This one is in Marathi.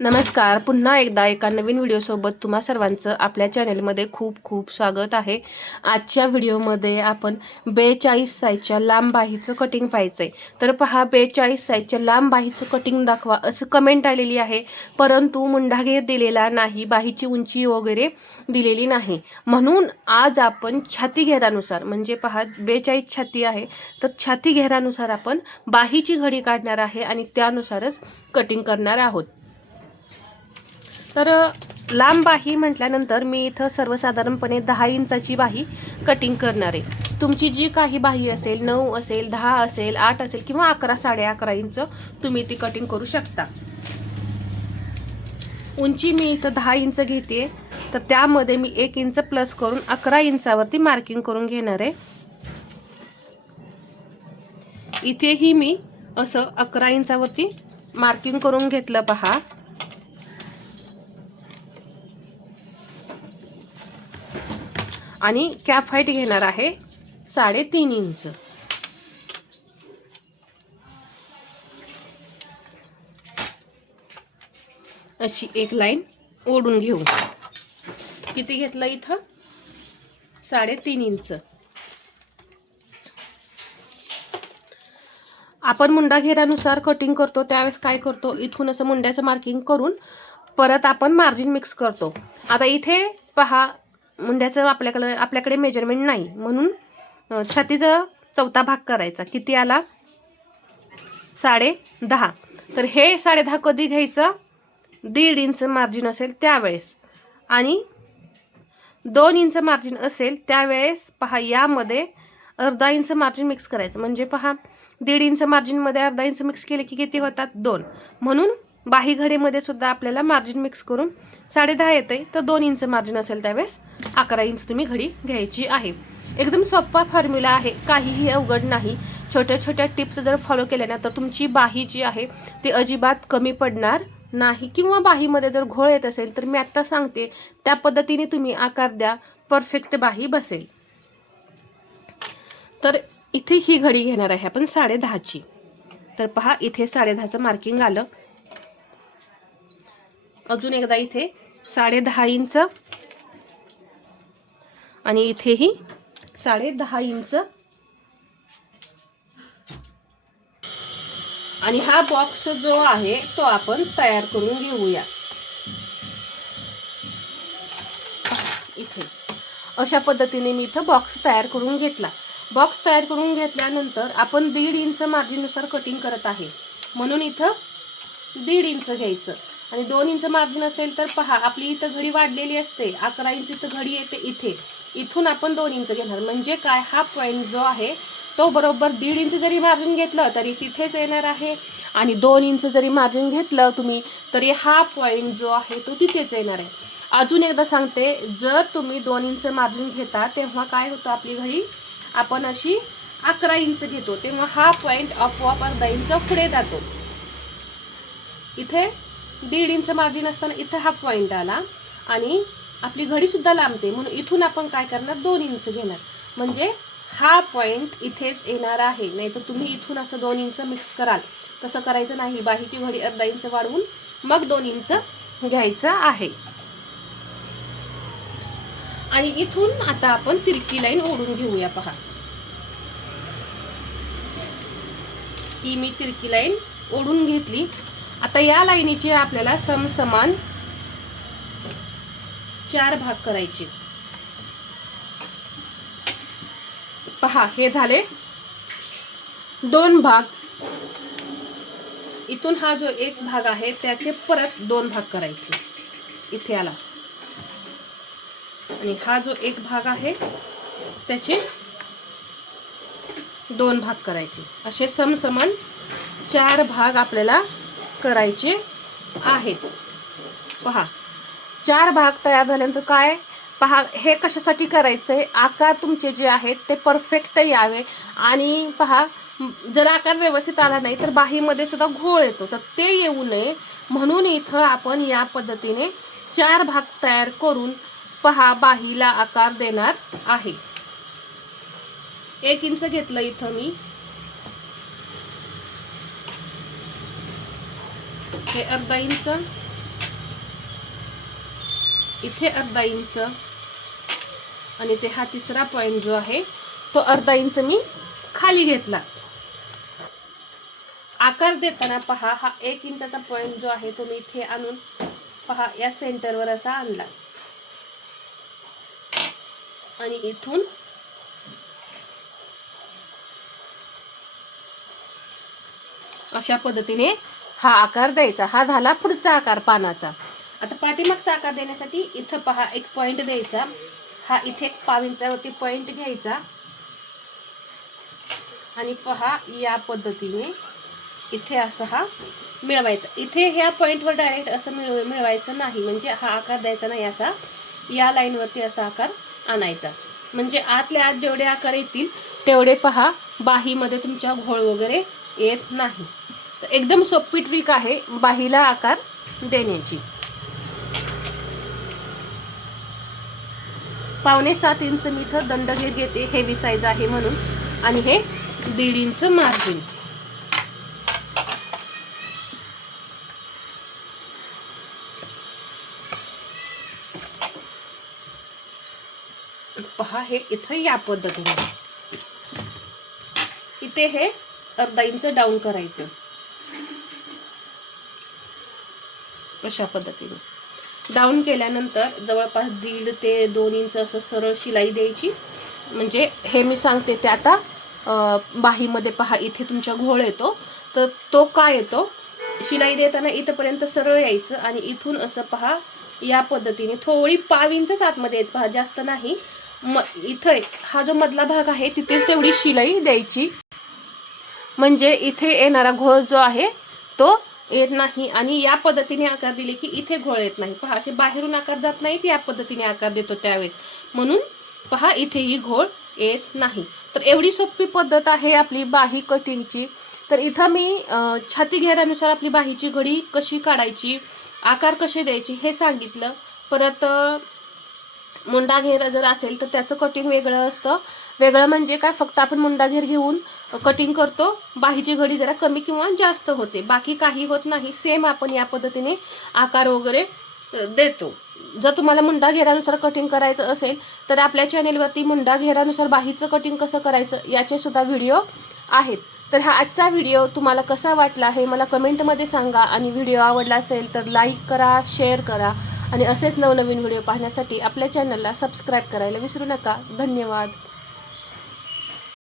नमस्कार. पुन्हा एकदा एका नवीन व्हिडिओसोबत तुम्हा सर्वांचं आपल्या चॅनेलमध्ये खूप खूप स्वागत आहे. आजच्या व्हिडिओमध्ये आपण बेचाळीस साईजच्या लांब बाहीचं कटिंग पाहायचं आहे तर पहा बेचाळीस साईजच्या लांब बाहीचं कटिंग दाखवा असं कमेंट आलेली आहे. परंतु मुंडाघेर दिलेला नाही बाहीची उंची वगैरे दिलेली नाही. म्हणून आज आपण छाती घेरानुसार म्हणजे पहा बेचाळीस छाती आहे. तर छाती घेरानुसार आपण बाहीची घडी काढणार आहे आणि त्यानुसारच कटिंग करणार आहोत. तर लांब बाही म्हटल्यानंतर मी इथं सर्वसाधारणपणे दहा इंचाची बाही कटिंग करणार आहे. तुमची जी काही बाही असेल नऊ असेल दहा असेल आठ असेल किंवा अकरा साडे अकरा इंच तुम्ही ती कटिंग करू शकता. उंची मी इथं दहा इंच घेते. तर त्यामध्ये मी एक इंच प्लस करून अकरा इंचावरती मार्किंग करून घेणार आहे. इथेही मी असं अकरा इंचावरती मार्किंग करून घेतलं पहा. आणि कॅप हाईट घेणार आहे साडेतीन इंच. अशी एक लाईन ओढून घेऊ किती घेतलं इथं? साडेतीन इंच. आपण मुंडा घेऱ्यानुसार कटिंग करतो त्यावेळेस काय करतो? इथून असं मुंड्याचं मार्किंग करून परत आपण मार्जिन मिक्स करतो. आता इथे पहा मुंड्याचं आपल्याकडं आपल्याकडे मेजरमेंट नाही. म्हणून छातीचा चौथा भाग करायचा. किती आला? साडे दहा. तर हे साडे दहा कधी घ्यायचं? दीड इंच मार्जिन असेल त्यावेळेस. आणि दोन इंच मार्जिन असेल त्यावेळेस पहा यामध्ये अर्धा इंच मार्जिन मिक्स करायचं. म्हणजे पहा दीड इंच मार्जिनमध्ये अर्धा इंच मिक्स केले की किती होतात? दोन. म्हणून बाही घडीमध्ये सुद्धा आपल्याला मार्जिन मिक्स करून साडे दहा येते तर दोन इंच मार्जिन असेल त्यावेळेस अकरा इंच तुम्ही घडी घ्यायची आहे. एकदम सोपा फॉर्म्युला आहे काहीही अवघड नाही. छोट्या छोट्या टिप्स जर फॉलो केल्या ना तर तुमची बाही जी आहे ती अजिबात कमी पडणार नाही. किंवा बाहीमध्ये जर घोळ येत असेल तर मी आत्ता सांगते त्या पद्धतीने तुम्ही आकार द्या परफेक्ट बाही बसेल. तर इथे ही घडी घेणार आहे आपण साडे दहाची तर पहा इथे साडे दहाचं मार्किंग आलं. अजून एकदा इथे साडे दहा इंच. आणि इथेही साडे दहा इंच. आणि हा बॉक्स जो आहे तो आपण तयार करून घेऊया. इथे. अशा पद्धतीने मी इथं बॉक्स तयार करून घेतला. बॉक्स तयार करून घेतल्यानंतर आपण दीड इंच मार्जिनुसार कटिंग करत आहे. म्हणून इथं दीड इंच घ्यायचं. आणि दोन इंच मार्जिन असेल तर पहा आपली इथं घडी वाढलेली असते. अकरा इंच इथं घडी येते इथे. इथून आपण दोन इंच घेणार. म्हणजे काय? हा पॉईंट जो आहे तो बरोबर दीड इंच जरी मार्जिन घेतलं तरी तिथेच येणार आहे. आणि दोन इंच जरी मार्जिन घेतलं तुम्ही तरी हा पॉईंट जो आहे तो तिथेच येणार आहे. अजून एकदा सांगते जर तुम्ही दोन इंच मार्जिन घेता तेव्हा काय होतं आपली घडी? आपण अशी अकरा इंच घेतो तेव्हा हा पॉईंट आपोआप अर्धा इंच पुढे जातो. इथे दीड इंच मार्जिन असताना इथं हा पॉईंट आला. आणि आपली घडीसुद्धा लांबते. म्हणून इथून आपण काय करणार? दोन इंच घेणार. म्हणजे हा पॉईंट इथेच येणार आहे. नाही तर तुम्ही इथून असं दोन इंच मिक्स कराल. तसं करायचं नाही. बाहीची घडी अर्धा इंच वाढवून मग दोन इंच घ्यायचं आहे. आणि इथून आता आपण तिरकी लाईन ओढून घेऊया पहा. ही मी तिरकी लाईन ओढून घेतली. आता या लाईनीचे आपल्याला समसमान चार भाग करायचे. पहा हे झाले दोन भाग. इथून हा जो एक भाग आहे त्याचे परत दोन भाग करायचे. इथे आला. आणि हा जो एक भाग आहे त्याचे दोन भाग करायचे. असे समसमान चार भाग आपल्याला करायचे आहेत. पहा. चार भाग तयार झाल्यानंतर काय? पहा हे कशासाठी करायचं आहे आकार तुमचे जे आहेत ते परफेक्ट यावे. आणि पहा जर आकार व्यवस्थित आला नाही तर बाहीमध्ये सुद्धा घोळ येतो. तर ते येऊ नये. म्हणून इथं आपण या पद्धतीने चार भाग तयार करून पहा बाहीला आकार देणार आहे. एक इंच घेतलं इथं मी. हे अर्धा इंच इथे अर्धा इंच आणि ते हा तिसरा पॉईंट जो आहे तो अर्धा इंच मी खाली घेतला. आकार देताना पहा हा एक इंचाचा पॉईंट जो आहे तो मी इथे आणून पहा या सेंटरवर असा आणला. आणि इथून अशा पद्धतीने हा आकार द्यायचा. हा झाला पुढचा आकार पानाचा. आता पाठीमागचा आकार देण्यासाठी इथं पहा एक पॉईंट द्यायचा. हा इथे एक पाविंचावरती पॉईंट घ्यायचा. आणि पहा या पद्धतीने इथे असं हा मिळवायचा. इथे ह्या पॉईंटवर डायरेक्ट असं मिळव मिळवायचं नाही. म्हणजे हा आकार द्यायचा नाही असा. या लाईनवरती असा आकार आणायचा. म्हणजे आतल्या आत जेवढे आकार येतील तेवढे पहा बाहीमध्ये तुमच्या घोळ वगैरे येत नाही. एकदम सोपी ट्रिक आहे बाहीला आकार देण्याची. पावणे सात इंच मी इथं दंडगे घेते हेवी साईज आहे म्हणून. आणि हे दीड इंच मार्जिन. पहा हे इथं या पद्धतीने. इथे हे अर्धा इंच डाऊन करायचं. अशा पद्धतीने. डाऊन केल्यानंतर जवळपास दीड ते दोन इंच असं सरळ शिलाई द्यायची. म्हणजे हे मी सांगते ते आता बाहीमध्ये पहा इथे तुमच्या घोळ येतो. तर तो काय येतो? शिलाई देताना इथंपर्यंत सरळ यायचं आणि इथून असं पहा या पद्धतीने थोडी पाव इंचच आतमध्ये यायचं. पहा जास्त नाही. म इथं हा जो मधला भाग आहे तिथेच तेवढी शिलाई द्यायची. म्हणजे इथे येणारा घोळ जो आहे तो येत नाही आणि या पद्धतीने आकार दिले की इथे घोळ येत नाही. पहा असे बाहेरून आकार जात नाहीत या पद्धतीने आकार देतो त्यावेळेस. म्हणून पहा इथेही घोळ येत नाही. तर एवढी सोपी पद्धत आहे आपली बाही कटिंगची. तर इथं मी छाती घेऱ्यानुसार आपली बाहीची घडी कशी काढायची आकार कसे द्यायचे हे सांगितलं. परत मुंडा घेरा जर असेल तर त्याचं कटिंग वेगळं असतं. वेगळं म्हणजे काय फक्त आपण मुंडाघेर घेऊन कटिंग करतो. बाहीची घडी जरा कमी किंवा जास्त होते. बाकी काही होत नाही. सेम आपण या पद्धतीने आकार वगैरे देतो. जर तुम्हाला मुंडा घेरानुसार कटिंग करायचं असेल तर आपल्या चॅनेलवरती मुंडा घेरानुसार बाहीचं कटिंग कसं करायचं याचे सुद्धा व्हिडिओ आहेत. तर हा आजचा व्हिडिओ तुम्हाला कसा वाटला हे मला कमेंटमध्ये सांगा. आणि व्हिडिओ आवडला असेल तर लाईक करा शेअर करा. आणि असेच नवनवीन व्हिडिओ पाहण्यासाठी आपल्या चॅनलला सबस्क्राईब करायला विसरू नका. धन्यवाद.